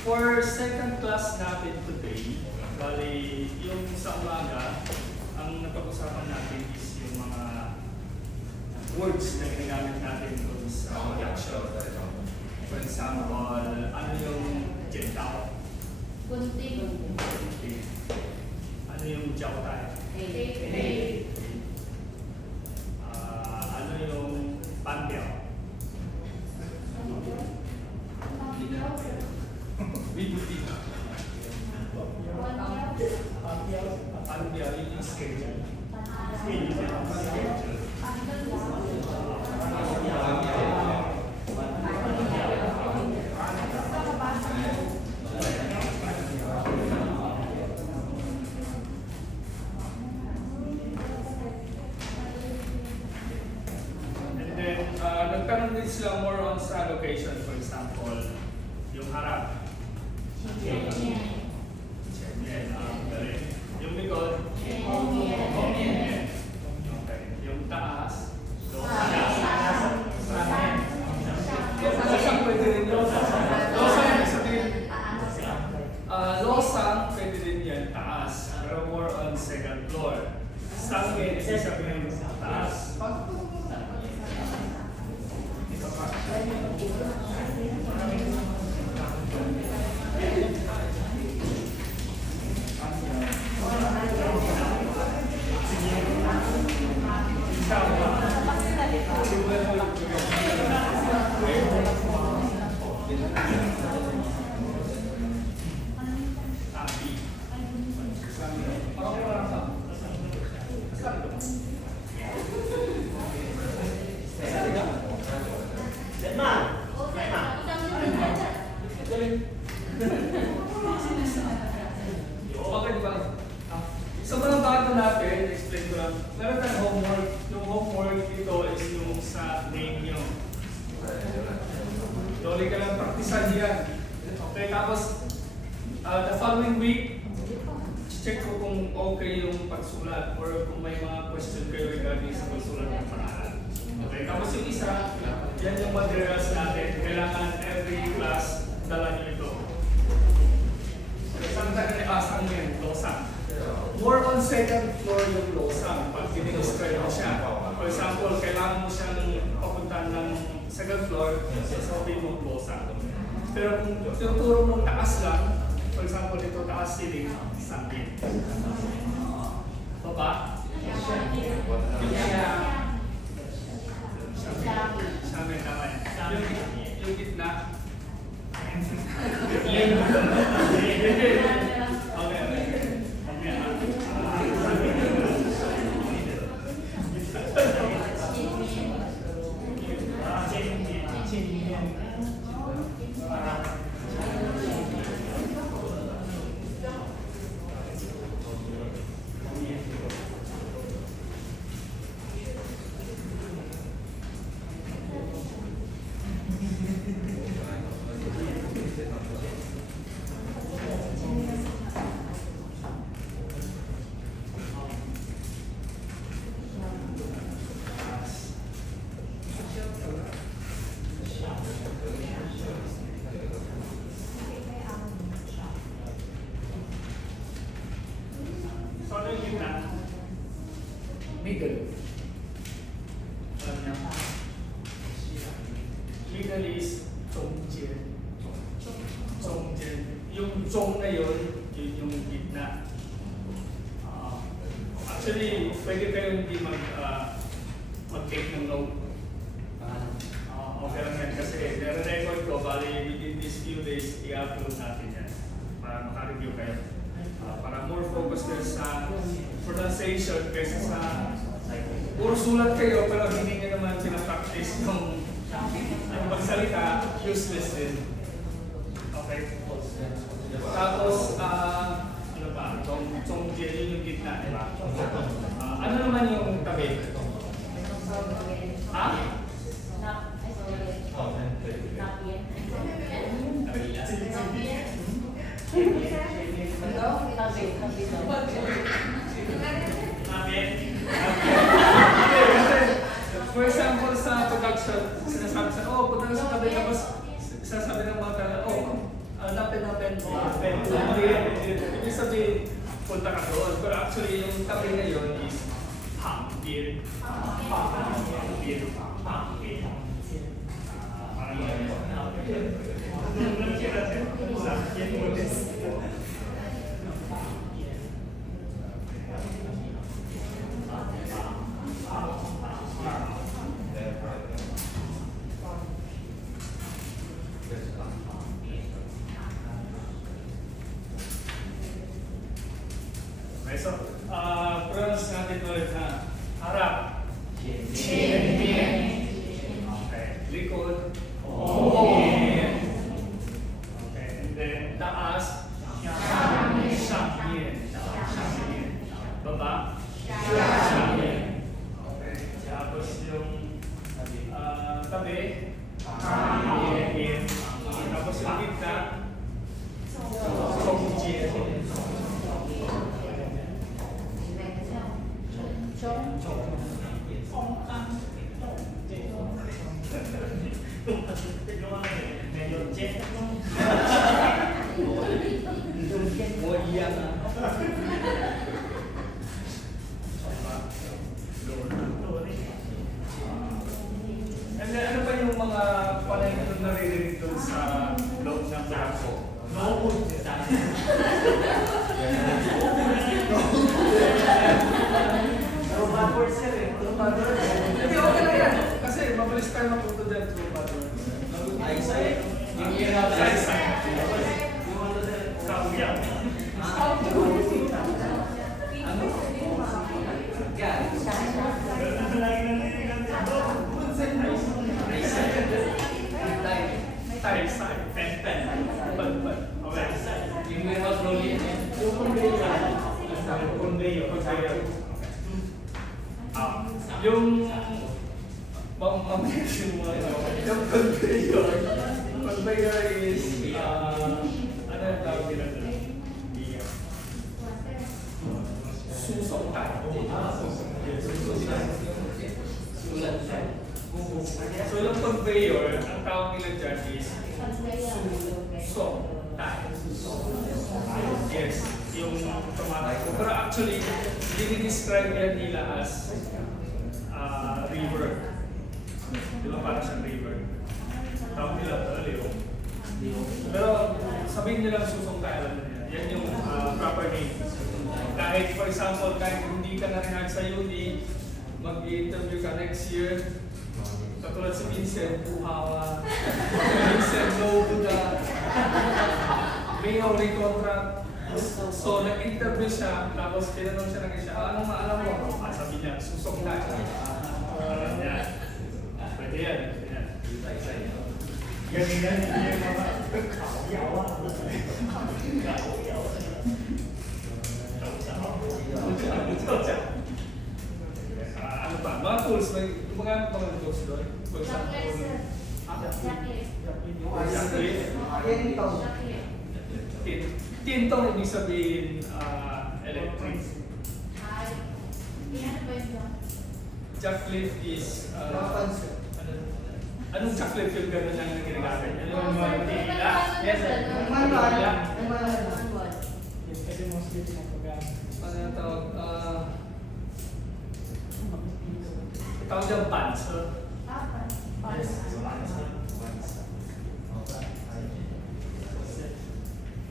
For second class natin today, bali yung sa umaga, ang napag-usapan natin is yung mga words na ginagamit natin dun sa reaction. For example, ano yung jentaw? Kunting. Ano yung jawtay? Ano yung pandiao? Pandiao yung schedule. And then, nagtanong din sila more on sa location, for example, yung harap. Yan, galing. Yung likod, okay. Yung taas, losang pwede rin yun. Losang pwede rin yan, taas. Pero more on second floor. Sangin, sabihin taas. Okay, di ba? Sa mga bago natin, explain ko lang, meron tayong homework. Yung homework dito is yung sa name nyo. Dole ka lang praktisan yan. Okay, tapos the following week, check ko kung okay yung pagsulat or kung may mga question kayo regarding sa pagsulat ng pangalan. Okay, tapos yung isa, yan yung materials natin. Kailangan every class dala nyo ito. Saan mo yan? Losang. More on second floor yung losang pag dinidescribe mo siya. For example, kailangan mo siyang papunta ng second floor, sasabihin mo losang. Pero kung tinuturo mo taas lang, for example, dito taas ceiling, sangin. Baba? Sangin naman. Yung gitna? So, ano yung gitna? Middle. Alam niyo? Middle is Zhongjian. Zhongjian. Yung Zhong na yun, yun yung gitna. Actually, pwede kayo hindi mag-take ng note. Okay lang yan kasi nare-record ko, bali within these few days, i-upload natin yan para makareview kayo. Para more focus kayo sa pronunciation kaysa sa puro sulat kayo pero hindi nyo naman pinapractice yung magsalita, useless din. Okay? Tapos, ano ba? Itong jelly yung gitna, di ba? Ano naman yung tabi? Ha? For example, sa production, sinasabi sa, punta ka sa tabi, tapos sasabi ng mga tala, napin. Ibig sabihin, punta ka doon. Pero actually, yung tabi na yun is hangin. Okay, so, pronounce natin ulit na harap. Okay, likod. Okay, and then taas. Shangyin. Baba. Okay, tapos yung tabi. Tapos yung gitna. And then, ano pa yung mga panay na naririnig doon sa loob ng braso? Hindi, okay lang yan. Kasi mabilis tayo mapunto dyan through pattern. Eyesight. Yung conveyor is ano yung tawag nila doon? Susok tayo. So yung conveyor, ang tawag nila dyan is susok tayo. Yes, yung automatic. Pero actually, dinidescribe yan nila as river. Di ba parang siyang river? Tawag nila liyo. Pero sabihin nilang susong tayo. Yan yung proper name. Kahit for example, kahit hindi ka na sa uni, mag-i-interview ka next year, katulad si Vincent Buhawa, Vincent Nobuda, may hawring contract. So, nag-interview siya, tapos tinanong siya ng isa, anong maalam mo? Sabi niya, susok tayo. Yan. Pwede yan. Ganyan yung mga ano ba? Mga tools, may gumagamit mga tools doon? For example, tintong ibig sabihin electric. Jacklift is anong jacklift yung gano'n lang na ginagamit? Ano yung mga tila? Yes, sir. Tila? Kasi mostly pinapagamit. Ano yung tawag? Tawag yung pants. Yes.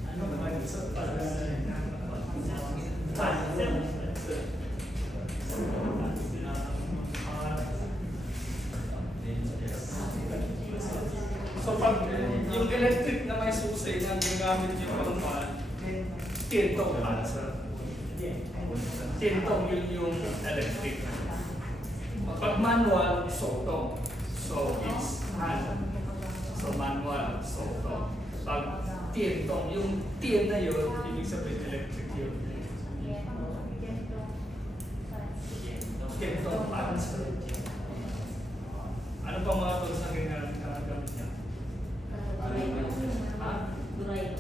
Ano naman yung sa pants? So pag yung electric na may susay na ginagamit yung pang tintong answer. Tintong yun yung electric. Pag manual, sotong. So it's hand. So manual, sotong. Pag Tientong. Yung tien na yun, ibig sabihin electric yun. Tientong fans. Ano pa mga tools na ginagamit niya? Ha? Duray.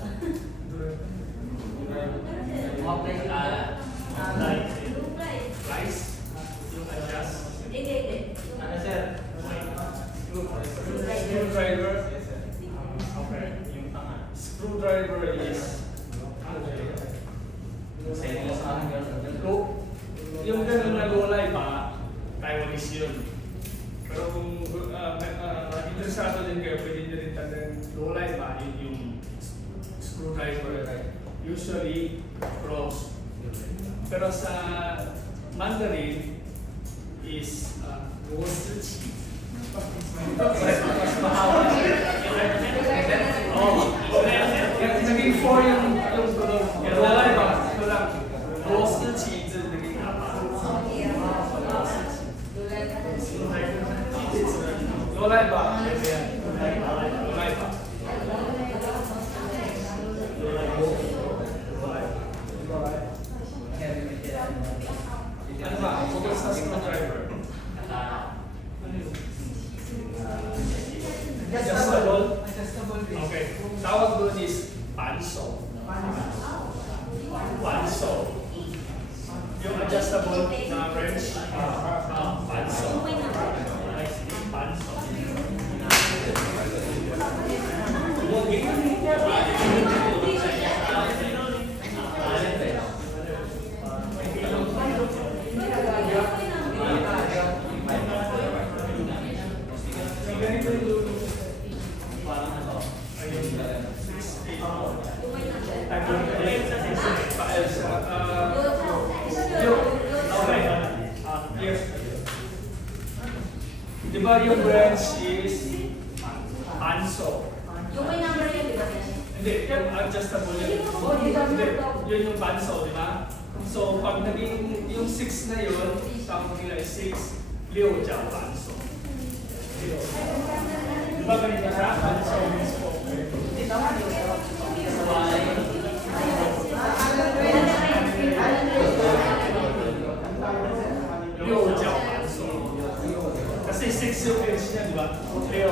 Rice? Yung adjust? Ano sir? Screwdriver? Okay. Yung tanga. Screwdriver is Sa inyo sa akin yung ganun na gulay pa, Taiwanese yun. Pero kung interesado din kayo, pwede nyo rin tandaan gulay pa, yun yung screwdriver. Usually, close. Pero sa Mandarin is Guoziqi. Mas mahaba. Naging 4 yung gulay. Gulay ba? Ito lang. Guoziqi. Naging 4. Gulay ba? Gulay ba? Ano ba? Focus sa screwdriver. Adjustable. Okay. Tawag doon is panso. Panso. Yung adjustable na wrench, panso. Panso. Diba yung wrench is panso? Yung may number yun, di ba? Hindi, yung adjustable yun. Hindi, yun yung panso, di ba? So, pag naging yung 6 na yun, tawag nila is 6, liu jiao panso. Di ba ganito siya? Panso means po. Liu jiao panso. Kasi 6 yung wrench niya, di ba? Liu.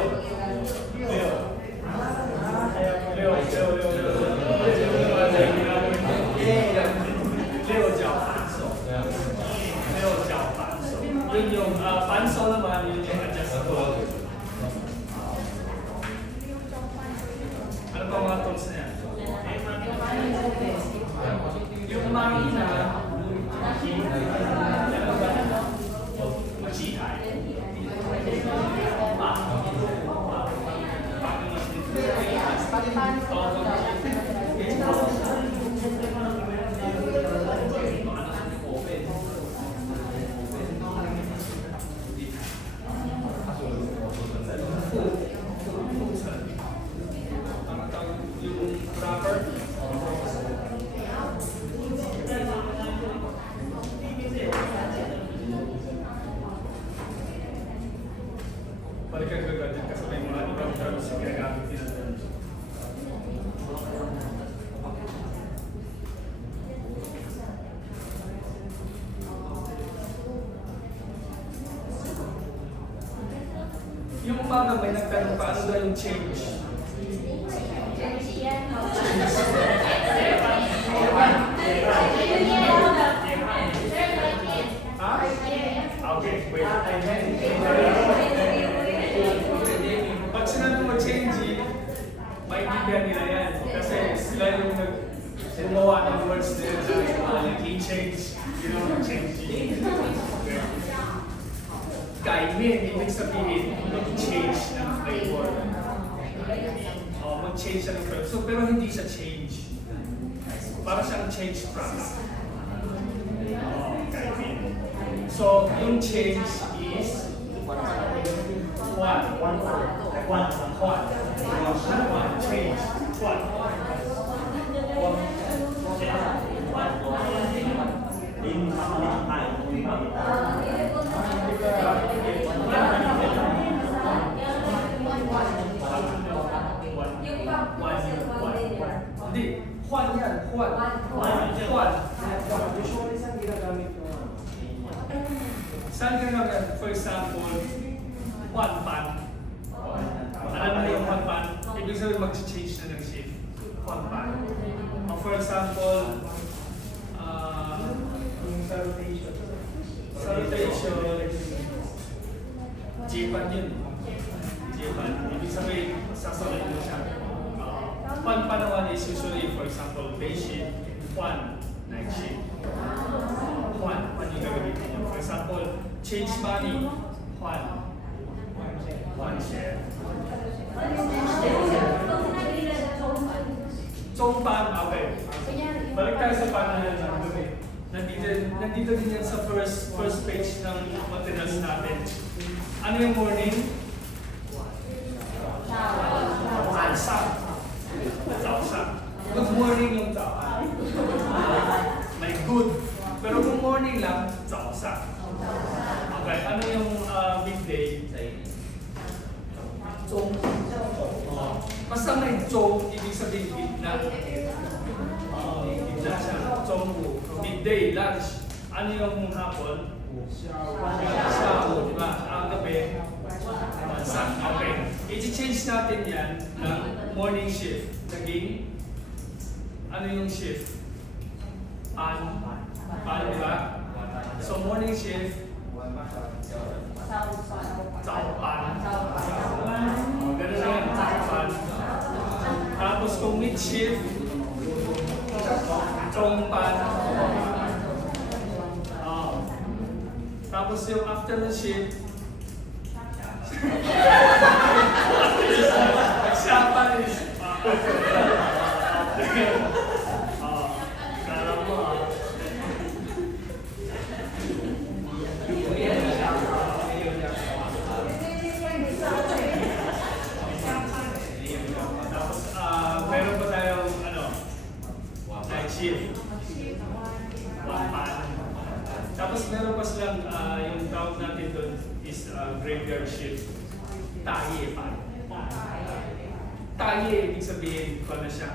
Yun yung panso naman, yun yung adjustable. Ano pa mga tools na yan? Yung makina, machihay. Balikan ko agad kasi may mga ibang terms na ginagamit nila doon. Yung umaga may nagtanong paano daw yung change? Ha? Okay, wait. Pag sinabi mo change, maintindihan nila yan. Kasi sila yung gumawa ng words nila. Change. You know, change. Kaimin, ibig sabihin, mag-change ng flavor. Mag-change siya ng flavor. So, pero hindi siya change. Para siyang change product. Kaimin. So, yung change is one. Change. One. Hindi. Juan yan. Juan. Juan. Usually saan ginagamit yung Saan ginagamit? For example, Juan Pan. Alam mo yung Juan Pan? Ibig sabihin mag-change na ng shift. Juan Pan. For example, yung salutation? salutation, J-Pan yun. J-Pan. Ibig sabihin, sasalit mo siya. Juan Pan naman is usually, for example, day shift. Juan, night shift. Juan yung gagamitin niyo. For example, change money. Juan. Juan share. Chongpan, okay. Balik tayo sa panahan ng gabi. Nandito din yan sa first page ng materials natin. Ano yung morning? Alsa. Alsa. Good morning yung tao. May good. Pero kung morning lang, alsa. Okay, ano yung midday? Chong. Basta may chong, ibig sabihin gitna. Gitna siya. Chongbu. Midday, lunch. Ano yung hapon? Shawo, di ba? Ang gabi, sun. Okay. I-change natin yan ng morning shift. Naging, ano yung shift? Pan. Pan, di ba? So morning shift, Chao-pan. Ganun lang yung Chao-pan. Tapos kung mid-shift, Chong-pan. Tapos yung afternoon shift, Siyapan is kala mo Tapos, meron pa tayong, night shift. Wampan. Tapos, meron pa silang, yung tawag natin doon is graveyard shift. Taye pa. Taye, ibig sabihin, kung ano siya,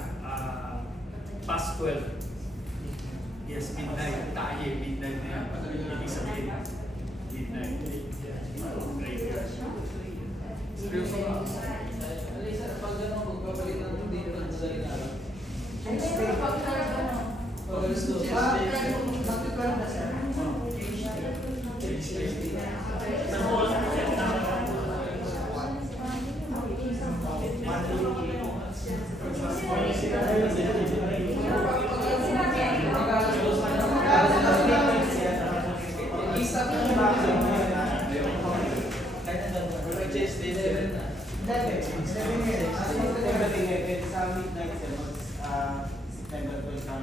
past 12. Yes, midnight. Taye, midnight na yan. Ibig sabihin, midnight. Graveyard. Seryoso ka? Pag gano'n, magpapalit ng dito ng madaling araw. September 12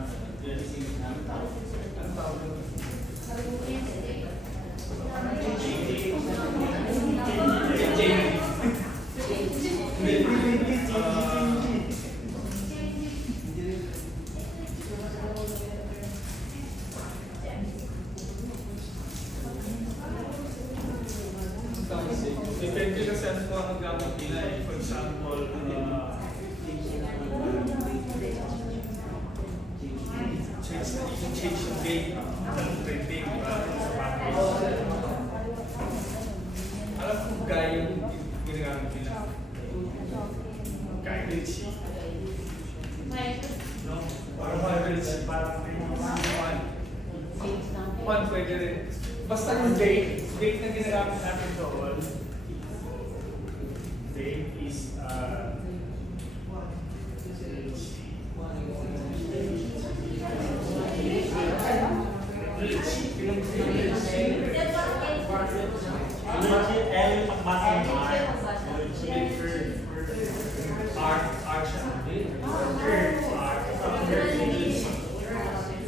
Depende kasi ano po ang gamit nila eh. For example, change yung date ng printing sa package. Alam kong guy yung ginagamit nila. Guy Ritchie. No? Parang Guy Ritchie. Parang one pwede rin. Basta yung date na ginagamit natin doon, date is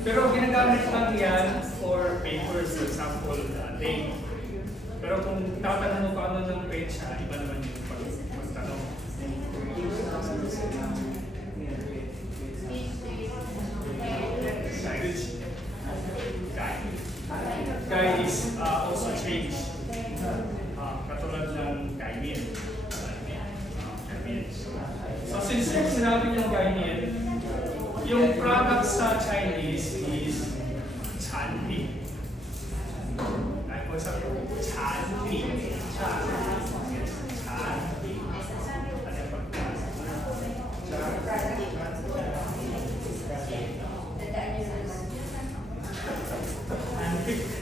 pero ginagamit lang yan for papers, for example, date. Pero kung tatanong mo pa ano ng page siya, iba naman yung pagtanong. Guy is also change. Katulad ng Gaimien. So since sinabi niyang Gaimien, sa Chinese is Chanpi. Ay po sa Chanpi. Chanpi.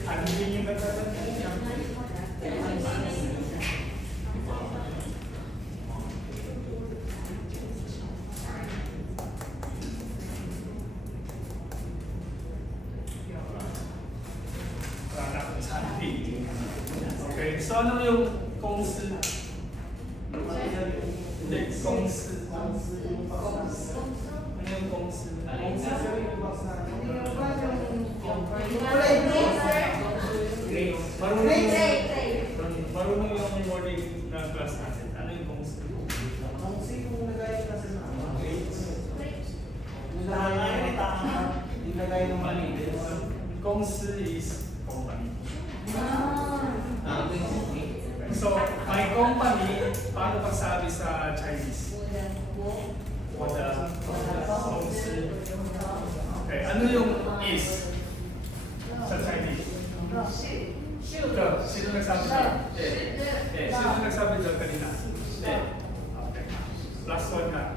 Ano yung ano din yung okay, so ano yung kongsi? Hindi, kongsi. Ano yung kongsi? Marunong yung morning na class natin. Ano yung kongsi? Kongsi is company. So, my company, paano pagsabi sa Chinese? Wada. Kongsi. Okay, ano yung is sa Chinese? Ikaw, sino nagsabi dyan? Sino nagsabi dyan kanina? Okay. Plus one na.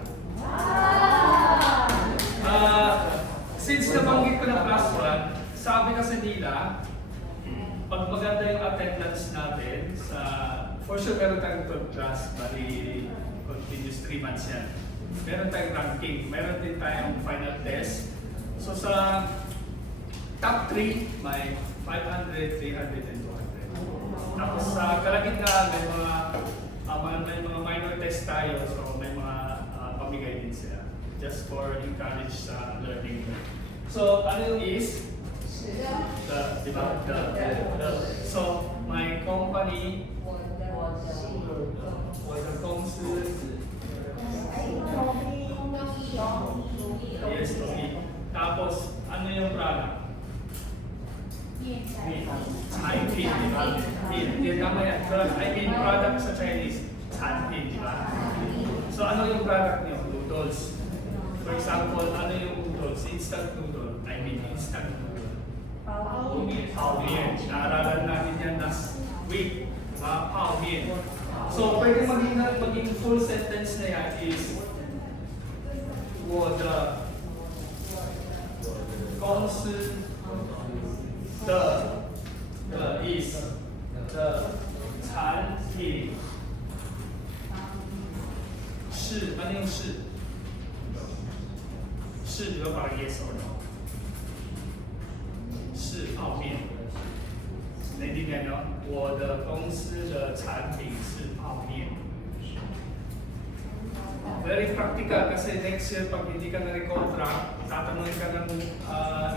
Since nabanggit ko na plus one, sabi kasi nila, pag maganda yung attendance natin, for sure meron tayong third class, bali continuous 3 months yan. Meron tayong ranking, meron din tayong final test. So sa top 3, may 500, 300, and 200. Tapos sa kalagitnaan, may mga minor test tayo, so may mga pamigay din sila. Just for encourage sa learning. So ano yung is? So my company was a kongsi. Yes, okay. Tapos ano yung product? Chanpin, di ba? Yan tama yan. I mean product sa Chinese, Chanpin, di ba? So ano yung product niyo? Noodles. For example, ano yung noodles? Instant noodle. I mean instant noodle. Pao mian. Naaralan natin yan last week. Pao mian. So pwede maging full sentence na yan is the公司的is the 产品是，ano yung是？是，你要把它 yes or no？ 是泡面。naiintindihan nyo? 我的公司的产品是泡面。Very practical kasi next year pag hindi ka na-recontract, tatanungin ka ng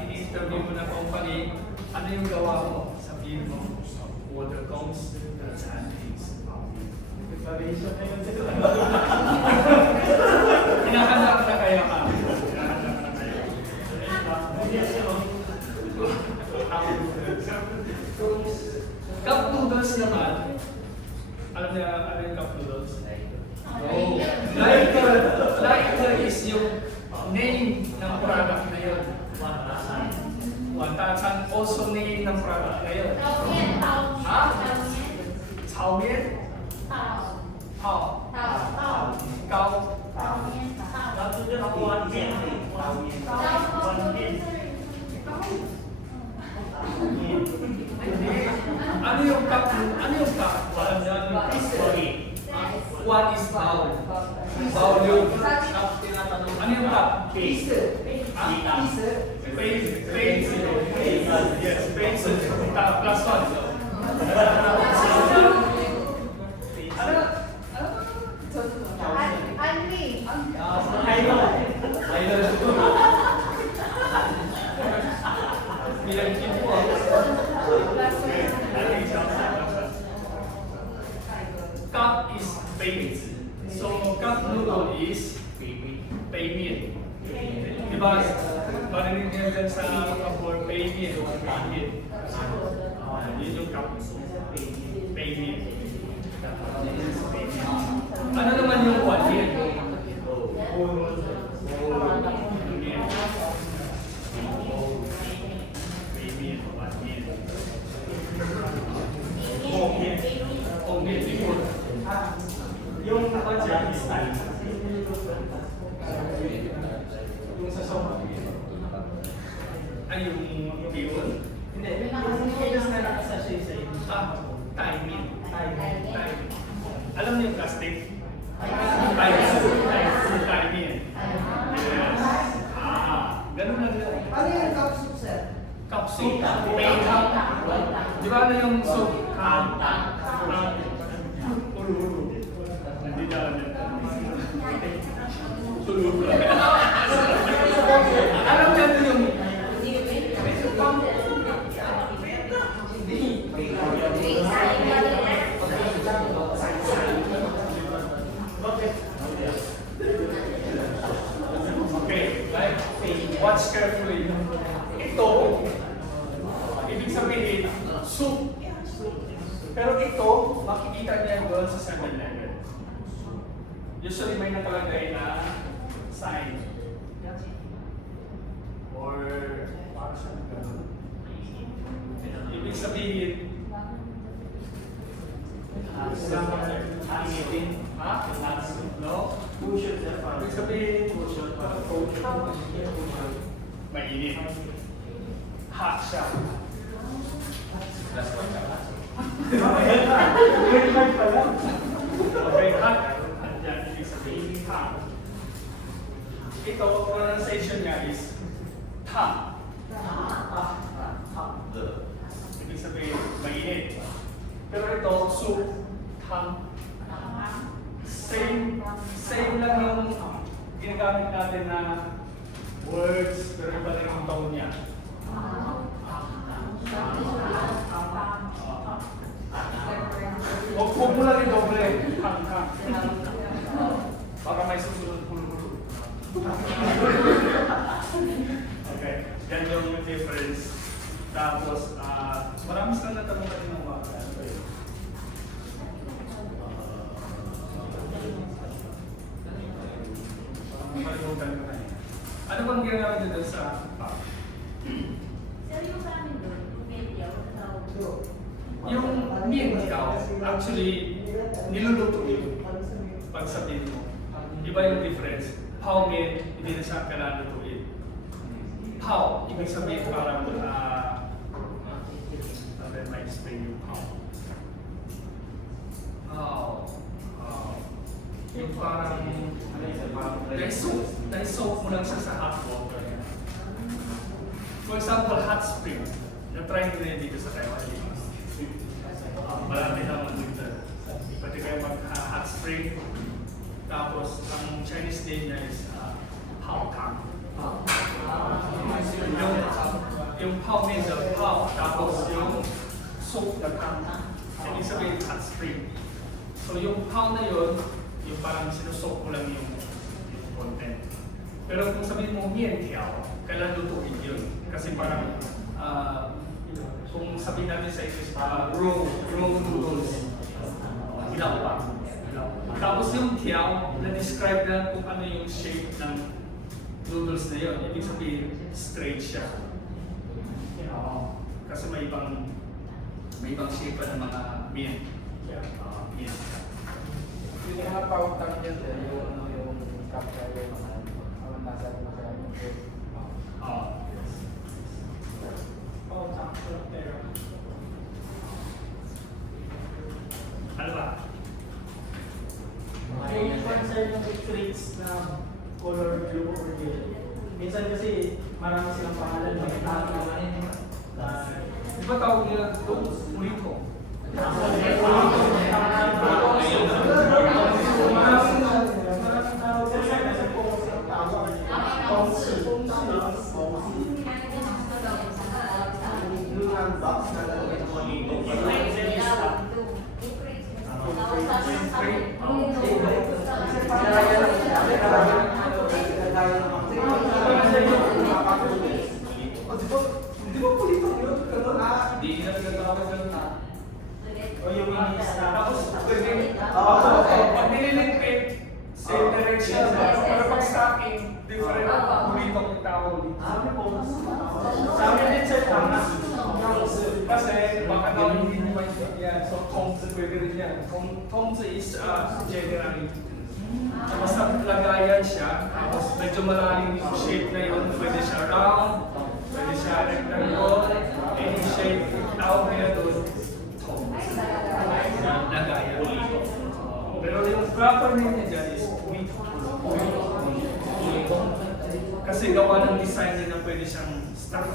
ini-interview mo na company, ano yung gawa mo? Sabihin mo, 我的公司的产品是泡面。Hinahanap na kayo ha? Hinahanap na kayo. Cup noodles naman, alam niya ano yung cup noodles? Oh, like is yung name ng product na yun. Wantasan also name ng product na yun. Ha? Chowmian? Pao. Gao. Ano yung cup? Ano yung cup? What is bowl? Bowl yung tinatanong. Ano yung cup? Base. Yes, base. Plus one. Cup is 杯子 so cup noodle is 杯面 diba? Parinig niya dyan sa kapor 杯面 yun yung cup 杯面 ano naman yung 碗面 Ay, yung yun. Hindi, yung case na nakasasya sa inyo. Timing. Timing. Alam niyo yung plastic? Timing. Yes. Ganun lang yun. Ano yung capsule, sir? Capsule. Paint cup. Di ba ano yung soup? Hindi na alam yun. Tulog lang. Alam niyo ano yung okay, right? Watch carefully. Ito, ibig sabihin, soup. Pero ito, makikita niya doon sa 7-Eleven. Usually may nakalagay na sign. Or, parang saan ganun. Ibig sabihin, hangin. Ha? No? Cushion, sir. Ibig sabihin, mainit. Hot siya. Very hard pala. Okay, hot. Andyan, ibig sabihin, hot. Ito, pronunciation niya is ta. Ibig sabihin, mainit. Pero ito, soup, tang. Same lang yung ginagamit natin na words, pero iba rin yung tone niya. Huwag mo lang i-doble. Baka may susunod pulo-pulo. Okay, yan yung difference. Tapos, marami silang natanong natin ng mga ano bang ginagawa nyo doon sa pub? Sir, yung sa amin doon, yung media, ano tawag doon? Yung mientiao, actually, niluluto yun. Pag sabihin mo, iba yung difference. Pao mian, hindi na siya kailangan lutuin. Pao, ibig sabihin parang, may explain yung pao. Yung parang, na-soak mo lang siya sa hot water. For example, hot spring. Na-try nyo rin dito sa Taiwan. Marami naman dito. Pwede kayo mag-hot spring. Tapos, ang Chinese name niya is Pao Tang. Yung Pao means the Pao. Tapos, yung soak na Tang. Ibig sabihin, hot spring. So, yung Pao na yun, yung parang sinusok mo lang yung content. Pero kung sabihin mo mientiao, kailan lutuin yun? Kasi parang, kung sabihin natin sa English, raw noodles. Hilaw pa. Tapos yung tiao, na-describe na kung ano yung shape ng noodles na yun. Ibig sabihin, straight siya. Kasi may ibang shape pa ng mga mien. Mien. Yung mga pautang dyan, sir, yung kapya, yung mga nasa ano ba? Yung concern ng traits na color blue or yellow. Minsan kasi marami silang pangalan ng Di ba tawag nila doon? Purito. Di ba pulito yun? Hindi na nagtatawag ng o yung tapos pwede, pag nililigpit, same direction, pero pag stacking, different pulito yung tawag dito. sa amin din sir, tama. Kasi baka daw hindi mo maintindihan, so Tongzi pwede rin yan. Tongzi is generally. Basta lagayan siya, tapos medyo malalim yung shape na yun, pwede siya round, Pwede siya rectangle, any shape. Tawag nila doon, tone. Lagaya. Pero yung proper name niya dyan is width. Kasi gawa ng design niya na pwede siyang stack.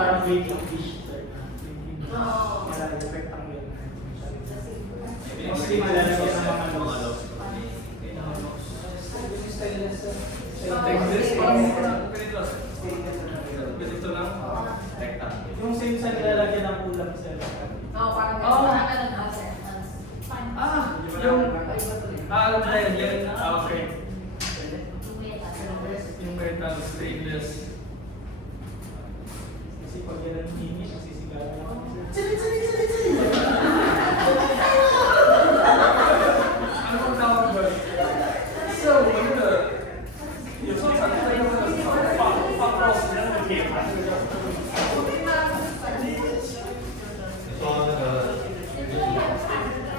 Parang baking dish. Malalagay ang yun. Mostly malalagay ng mga ano. Ganito lang. Yung same sa nilalagyan ng ulam sir. Alam na yan. Okay. Yung metal stainless. Kasi pag yan ang init, nasisigaran ako. Ano ang tawag ba? So, yung sa pa-cross na nag-hip.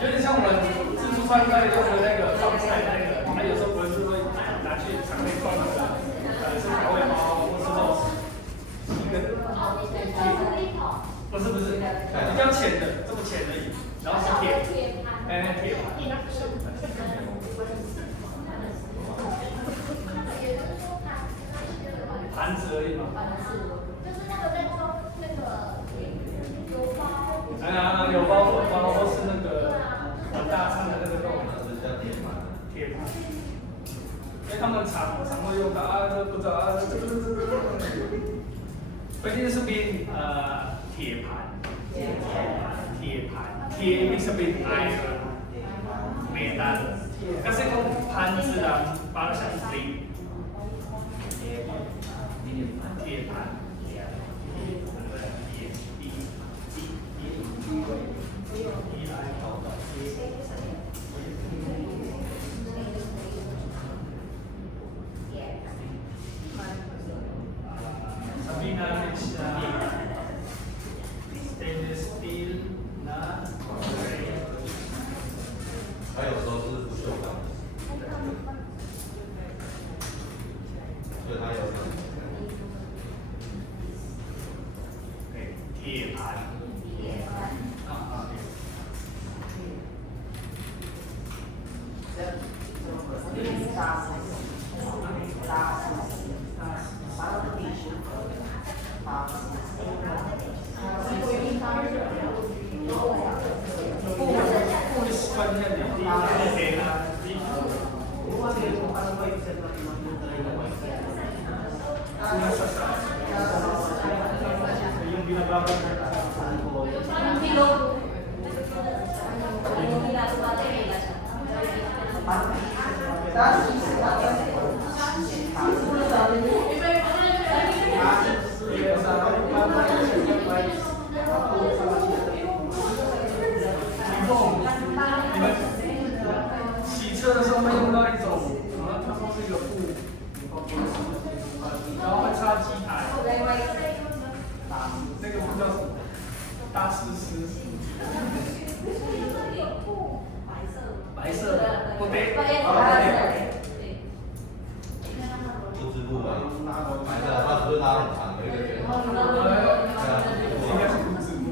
有点像我们自助饭在用的那个放菜那个，它有时候不是会拿去场内放那个，是调味包或是肉丝，一个，不是，比较浅的，这么浅而已，然后是铁，铁，盘子而已嘛。有包或是那个很大餐的那个肉，铁盘，因为他们常会用到不知道关键是边铁盘，铁面是边iron metal， kasi kung 盘子啊，para siyang plate， 铁盘。Sabihin natin siya stainless steel na frame. 还有时候是不锈钢，所以它有。铁盘。Yung binababag na洗车的时候会用到一种，它说是一个布，然后会插机台，那个布叫什么？大师师。白色的，不对，不织布嘛，买的它只是拉很长的一个卷。应该是不织布。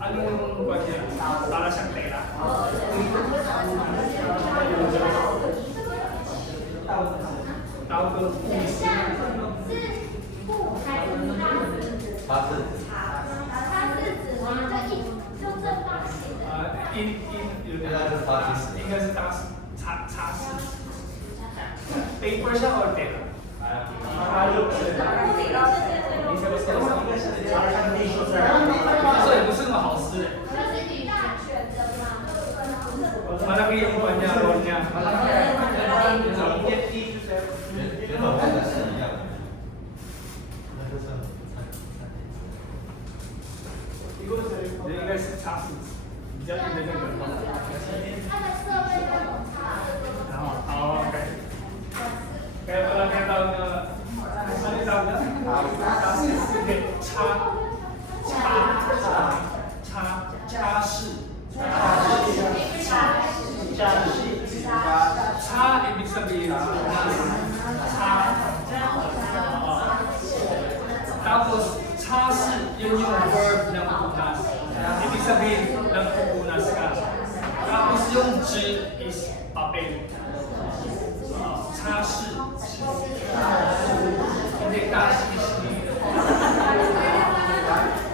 啊，用关键拉了想累了。刀跟护士。它是有点应该是大师，擦拭。paper 是好点的。这也不是那么好吃。Malaki yung kuha niya, roll niya. 卷筒跟是一样的，那就是应该是擦拭，比较硬的那个。然后好。Cha, ibig sabihin, tapos, chasi, yun yung verb na pupunas. Ibig sabihin, nagpupunas ka. Tapos yung ji is papel. Chasi. Hindi tashi.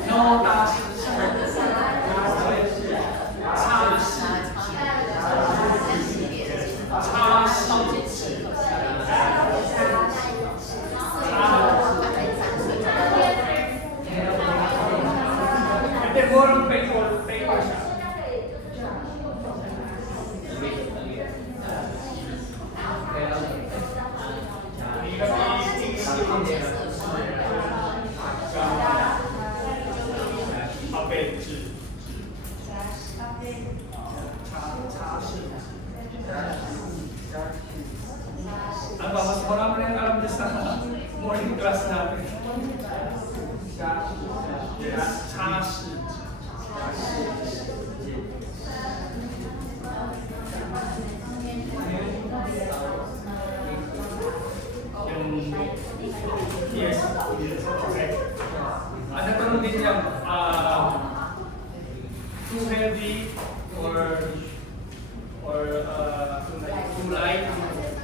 No tashi. Hindi, more on paper siya. Papel, ano ba, mas marami na yung alam niya sa morning class natin. Chashi. Yes, okay. Nagkaroon din yung too heavy or too light.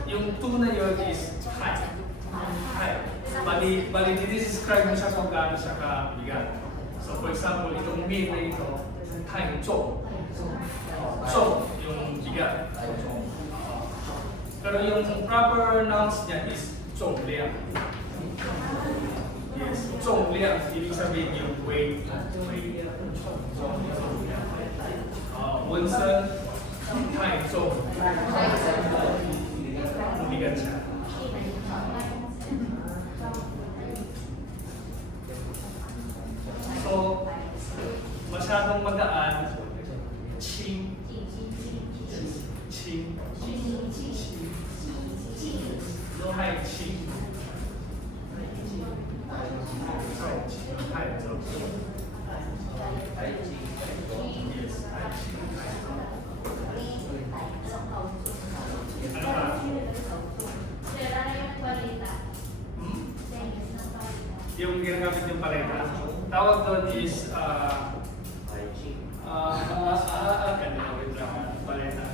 Yung too na yun is high. Bali, dinidescribe mo siya kung gaano siya kabigat. So for example, itong mid na ito, high, chok. Chok, yung bigat. Pero yung proper nouns niya is chok liang. Yes, chok liang, ibig sabihin yung weight. Wonsen, high, chok. Bigat siya. So, masyadong magaan, ching, no high ching, yung ginagamit yung paleta. Tawag doon is wait lang, paleta.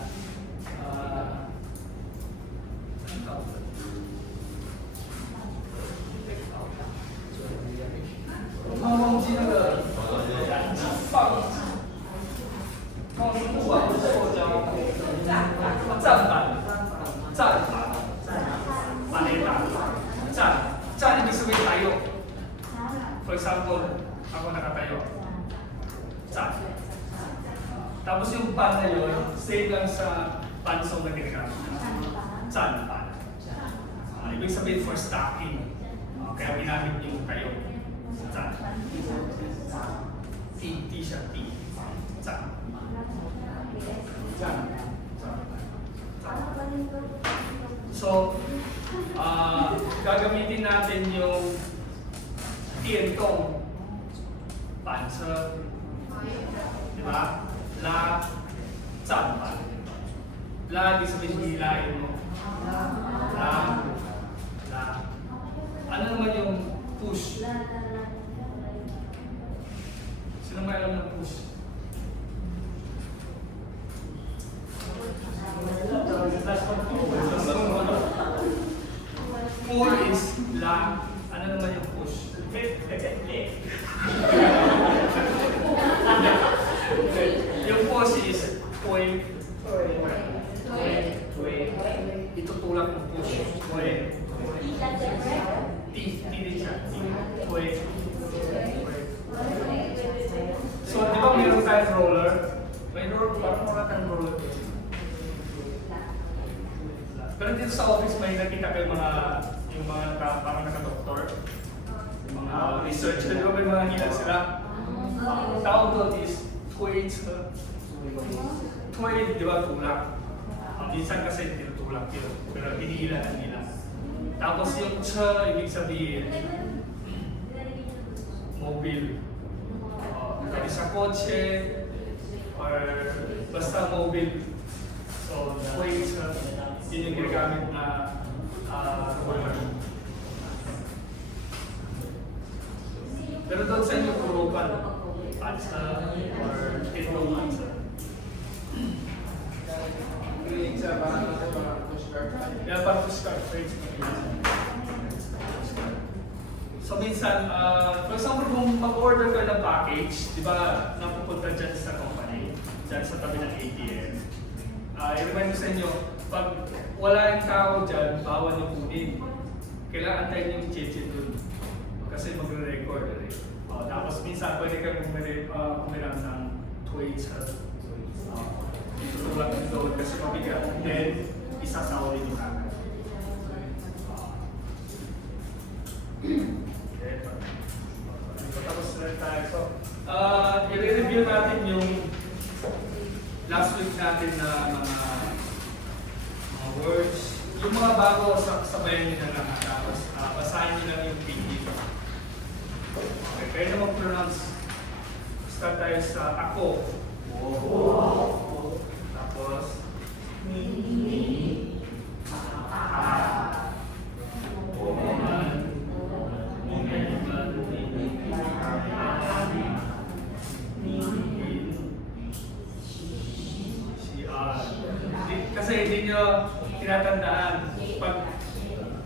Ibig sabihin tayo. For example, ako nakatayo. Tapos yung pan na yun, same lang sa pansong na ginagamit. Pan. Ibig sabihin for stacking. Kaya ginamit yung tayo. T siya, T. So, gagamitin natin yung tientong pansa, di ba? La, pan. La, di sabihin hilahin mo. La. Ano naman yung push? Sino may alam ng push? Pull is la. Ano naman yung push? Yung push is point. Itutulak ng push. Point. T din siya. Point. So, di ba mayroon tayong roller? May roller, parang wala tayong roller. Pero dito sa office may nakita kayo yung mga parang naka-doktor, yung mga researcher, di ba may mga hilang sila? Tawag doon is twitch. Twitch, di ba, tulak? Minsan kasi tinutulak yun, pero hinihilan nila. Tapos yung cha, ibig sabihin, mobile. Kaya sa kotse, or basta mobile. So, yun yung ginagamit na color. Pero doon sa inyo, puro pan, patsa or tinong patsa. Green sa parang push card. Kaya parang pushcart rates. So minsan, for example, kung mag-order ka ng package, di ba, napupunta dyan sa company, dyan sa tabi ng ATM, i-remind ko sa inyo, pag wala yung tao dyan, bawal yung kunin. Kailangan antayin yung cheche dun. Kasi magre-record rin. Tapos minsan, pwede ka kumiram ng tweets. Tutulak yung doon kasi mabigat. Then, isasawa rin yung agad. Okay, tapos na tayo. So, i-review natin yung last week natin na mga words. Yung mga bago, sabayan nyo na lang. Tapos, basahin nyo lang yung thinking. Okay, kaya na mag-pronounce. Start tayo sa ako. Tapos, kasi hindi nyo tinatandaan.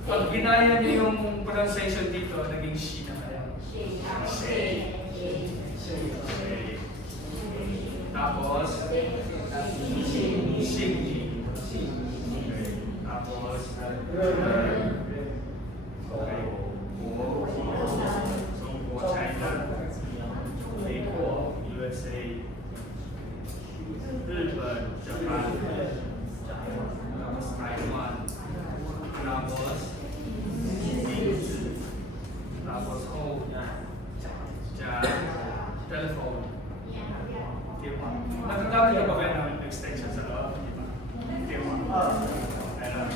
Pag ginaya nyo yung pronunciation dito, naging she na kayo. She. Tapos, Shinji. Tapos, okay. So, China, Mexico, USA, 日本, Japan, tapos Taiwan, tapos Inggris, tapos home, telephone. Nagagamit ka ba kayo ng extension sa loob? Ayan.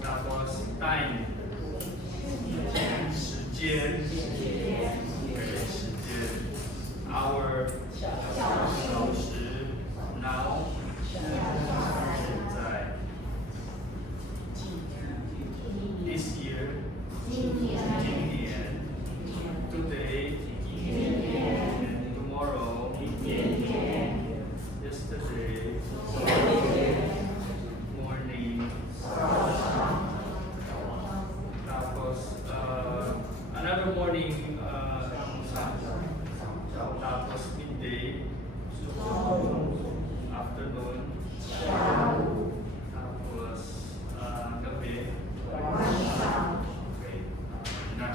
Tapos time. 时间. Okay, 时间. Hour. 小时. Now. 现在. This year. 今年. Today. And tomorrow. Yesterday. Morning. Tapos, another morning, tapos midday. Afternoon. Tapos, gabi. Okay. Na.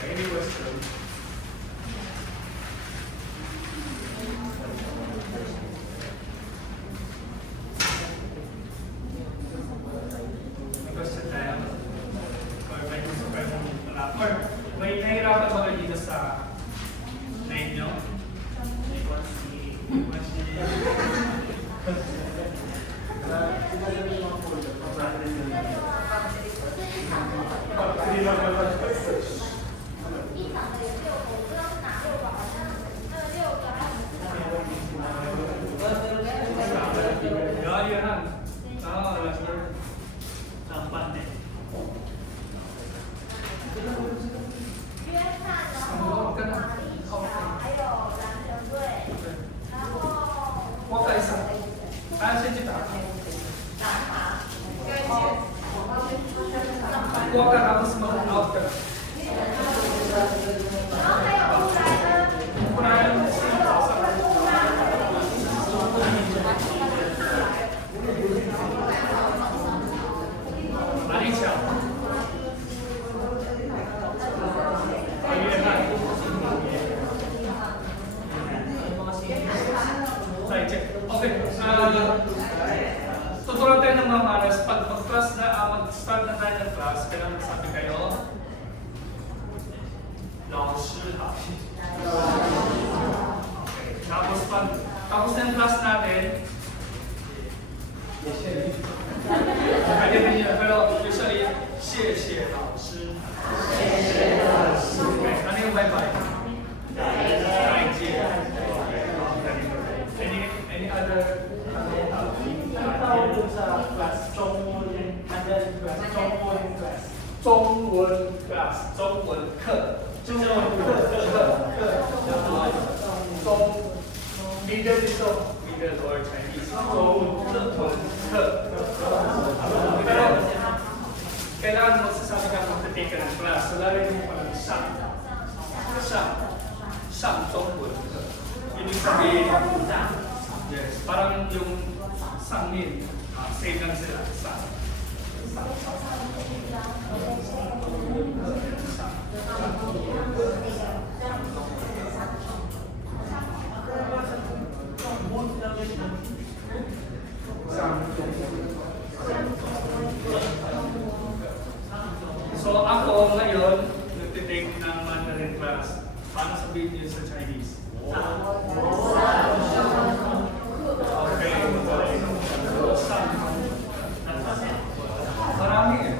Any questions? May question tayo? Or may gusto kayong malap? Or may nahirapan ba kayo dito sa name nyo? Kuha ka tapos mag-out ka. Kunayan mo siya. Mali siya. Ayun na. Sorry, check. Okay. Tuturuan tayo ng mga manas. Pag mag-class na, mag-start na tayo ng class, kailangan magsabi kayo, 老师好. Okay. Tapos na yung class natin, pwede rin yun, pero usually, 谢谢老师. Okay. Ano yung bye-bye? 再见. Okay. Any other? So, middle dito. Middle or Chinese. So, pero, kailangan mo sasabi ka magta-take ka ng class. So, lalagyan mo pa ng shang. Shang, tungkol. Ibig sabihin, yes, parang yung sangin. Same lang sila. Sang. So ako ngayon, nagtitake ng Mandarin class. Paano sabihin niyo sa Chinese? Okay. Marami eh.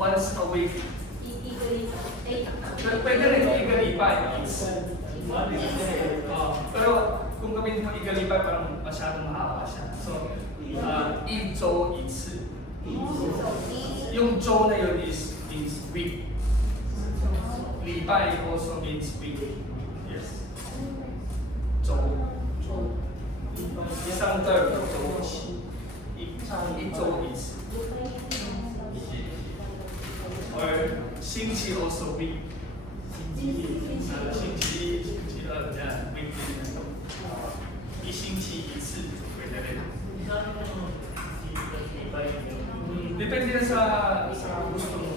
Once a week. Pwede rin igalipay. Pero kung gawin mo igalipay, parang masyadong mahaba siya. So, 一周一次。yung 周na yun is week. 礼拜 also means week. Yes. 周。isang term, 周期。一周一次。or 星期 also week. 星期一、星期二这样 weekly 那种。一星期一次就会在那里。Depende sa gusto mo.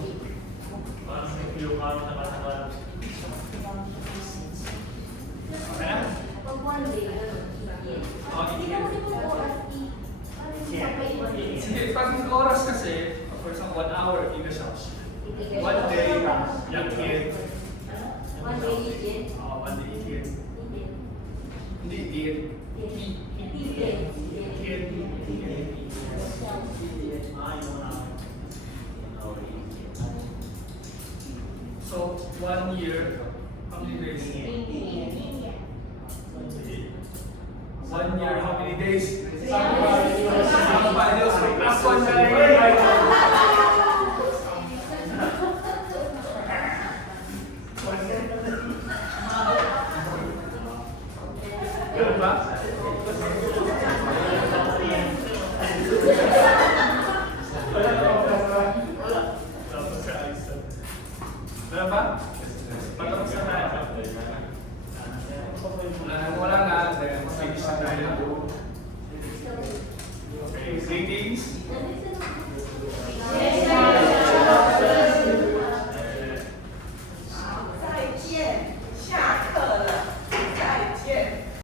Sige, pag oras kasi, for example, 1 hour, 1 个小时。1 day, 1天。1 day 一天。hindi, 天。So 1 year, how many days? 1 year, how many days? Sampai Diyos, ako na Ganun ba? Wala ba? Patapos na tayo. Wala nga, mag-isa tayo. Okay, greetings.